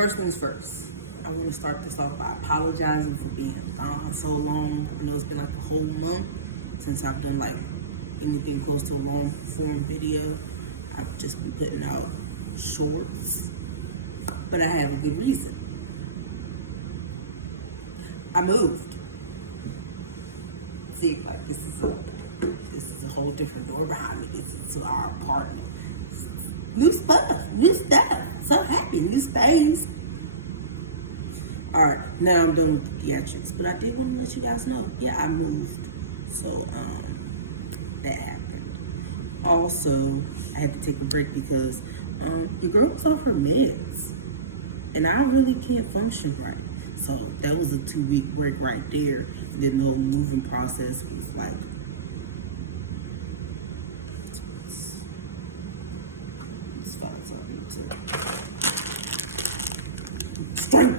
First things first, I want to start this off by apologizing for being gone so long. I know it's been like a whole month since I've done like anything close to a long form video. I've just been putting out shorts, but I have a good reason. I moved. See, like this is a whole different door behind me. This is to our apartment. New stuff. So happy, new space. Alright, now I'm done with the theatrics, but I did want to let you guys know, yeah, I moved. So, that happened. Also, I had to take a break because your girl was off her meds, and I really can't function right. So that was a 2-week break right there. And then the whole moving process was like,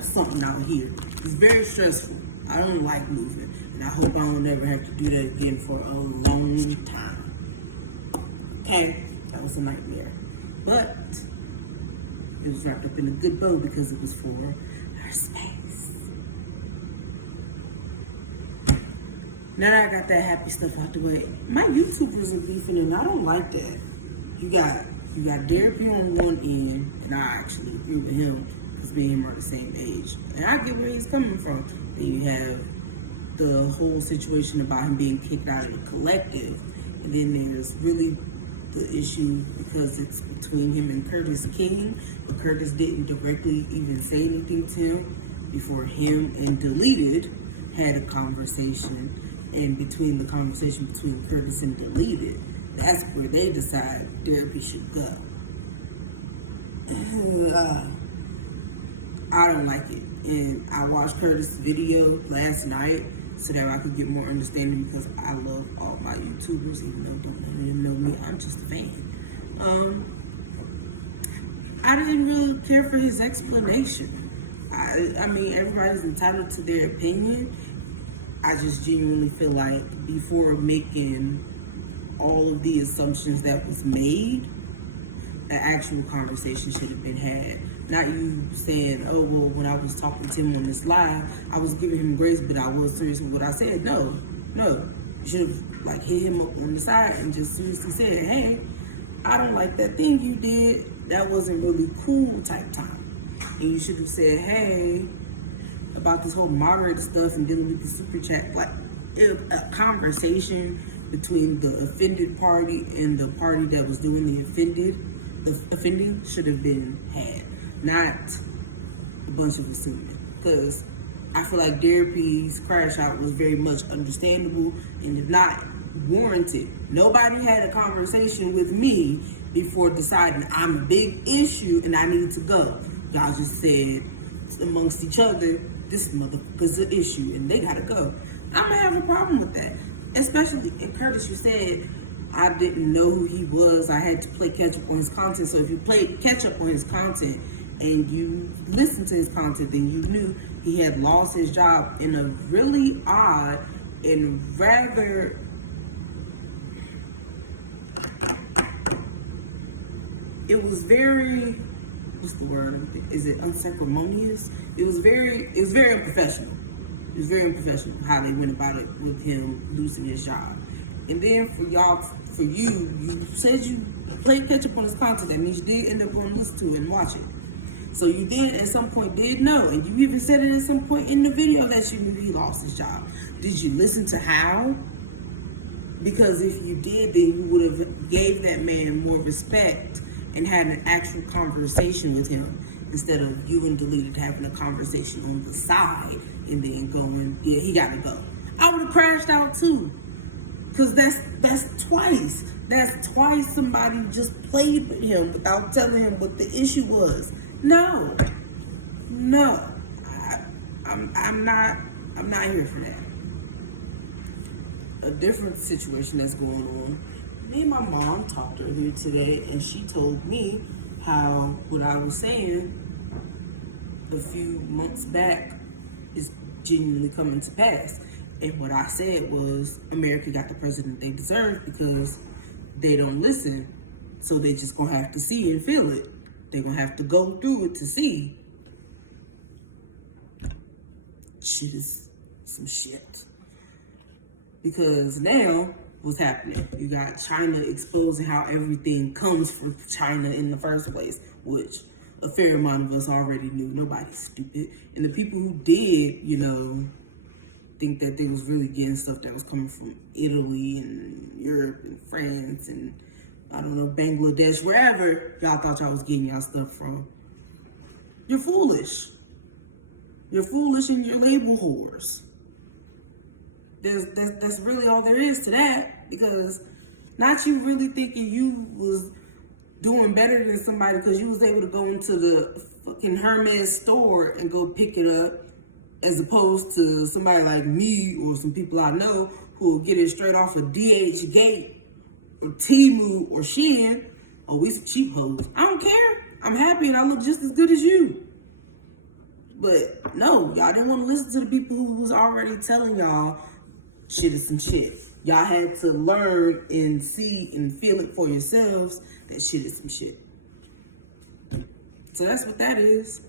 something out here. It's very stressful. I don't like moving, and I hope I don't ever have to do that again for a long time. Okay, that was a nightmare, but it was wrapped up in a good bow because it was for her space. Now that I got that happy stuff out the way, my YouTubers are beefing, and I don't like that. You got Derapy on one end, and I actually agree with him. Because me and him are the same age. And I get where he's coming from. Then you have the whole situation about him being kicked out of the collective. And then there's really the issue because it's between him and Curtiss King. But Curtiss didn't directly even say anything to him before him and Deleted had a conversation. And between the conversation between Curtiss and Deleted, that's where they decide Derapy should go. I don't like it, and I watched Curtiss' video last night so that I could get more understanding because I love all my YouTubers, even though don't none of them know me. I'm just a fan. I didn't really care for his explanation. I mean, everybody's entitled to their opinion. I just genuinely feel like before making all of the assumptions that was made, an actual conversation should have been had. Not you saying, oh, well, when I was talking to him on this live, I was giving him grace, but I was serious with what I said. No. You should have, like, hit him up on the side and just seriously said, hey, I don't like that thing you did. That wasn't really cool type time. And you should have said, hey, about this whole moderator stuff and dealing with the super chat. Like, a conversation between the offended party and the party that was doing the offending should have been had. Not a bunch of assuming, because I feel like Derapy's crash out was very much understandable and if not warranted. Nobody had a conversation with me before deciding I'm a big issue and I need to go. Y'all just said amongst each other, this motherfucker's an issue and they gotta go. I'm gonna have a problem with that. Especially in Curtiss, you said I didn't know who he was. I had to play catch up on his content. So if you played catch up on his content and you listened to his content, then you knew he had lost his job in a really odd and rather it was very, what's the word? Is it unceremonious? It was very unprofessional. It was very unprofessional how they went about it with him losing his job. And then for you said you played catch up on his content. That means you did end up going to listen to it and watch it. So you did at some point did know, and you even said it at some point in the video that you knew he lost his job. Did you listen to how? Because if you did, then you would have gave that man more respect and had an actual conversation with him instead of you and Deleted having a conversation on the side and then going, yeah, he gotta go. I would have crashed out too. Cause that's twice. That's twice somebody just played with him without telling him what the issue was. No. I'm not here for that. A different situation that's going on. Me and my mom talked earlier today, and she told me how what I was saying a few months back is genuinely coming to pass. And what I said was, America got the president they deserve because they don't listen. So they just gonna have to see and feel it. They're gonna have to go through it to see shit is some shit. Because now, what's happening? You got China exposing how everything comes from China in the first place, which a fair amount of us already knew. Nobody's stupid. And the people who did, think that they was really getting stuff that was coming from Italy and Europe and France and, I don't know, Bangladesh, wherever y'all thought y'all was getting y'all stuff from. You're foolish. You're foolish and you're label whores. That's really all there is to that, because not you really thinking you was doing better than somebody because you was able to go into the fucking Hermes store and go pick it up, as opposed to somebody like me or some people I know who will get it straight off of DH Gate or Temu or Shein. Oh, we some cheap hoes. I don't care. I'm happy and I look just as good as you. But no, y'all didn't want to listen to the people who was already telling y'all shit is some shit. Y'all had to learn and see and feel it for yourselves that shit is some shit. So that's what that is.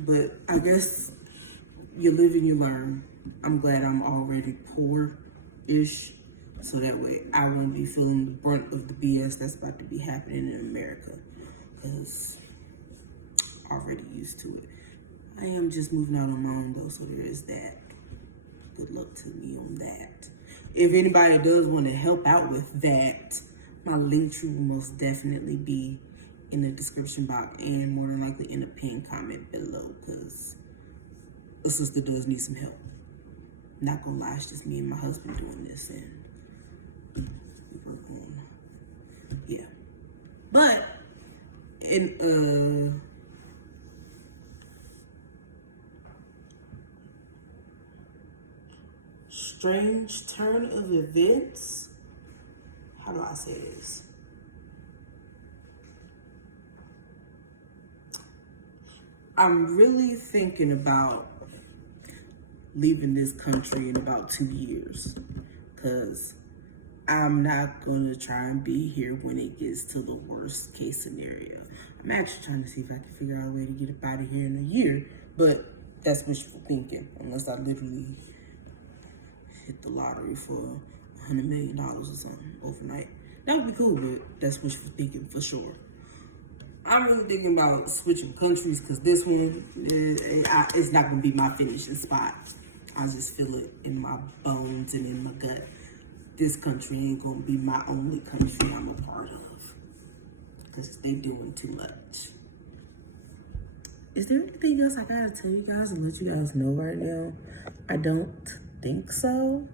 But I guess you live and you learn. I'm glad I'm already poor-ish, so that way I won't be feeling the brunt of the BS that's about to be happening in America, because I'm already used to it. I am just moving out on my own though, so there is that. Good luck to me on that. If anybody does want to help out with that, my link tree will most definitely be in the description box and more than likely in a pinned comment below, because a sister does need some help. Not gonna lie, it's just me and my husband doing this, and we work on, yeah. But in strange turn of events, how do I say this? I'm really thinking about leaving this country in about 2 years, because I'm not going to try and be here when it gets to the worst case scenario. I'm actually trying to see if I can figure out a way to get up out of here in a year, but that's wishful thinking, unless I literally hit the lottery for $100 million or something overnight. That would be cool, but that's wishful thinking for sure. I'm really thinking about switching countries, because this one, it's not going to be my finishing spot. I just feel it in my bones and in my gut. This country ain't going to be my only country I'm a part of, because they're doing too much. Is there anything else I got to tell you guys and let you guys know right now? I don't think so.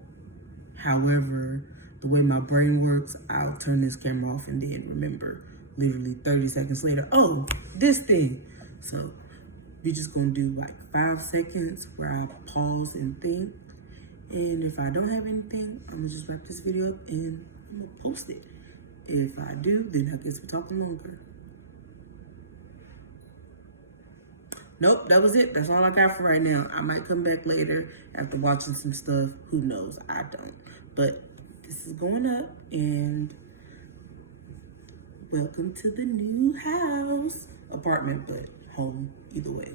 However, the way my brain works, I'll turn this camera off and then remember literally 30 seconds later, oh, this thing. So we're just gonna do like 5 seconds where I pause and think. And if I don't have anything, I'm gonna just wrap this video up and I'm gonna post it. If I do, then I guess we're talking longer. Nope, that was it. That's all I got for right now. I might come back later after watching some stuff. Who knows? I don't. But this is going up, and welcome to the new house. Apartment, but home, either way.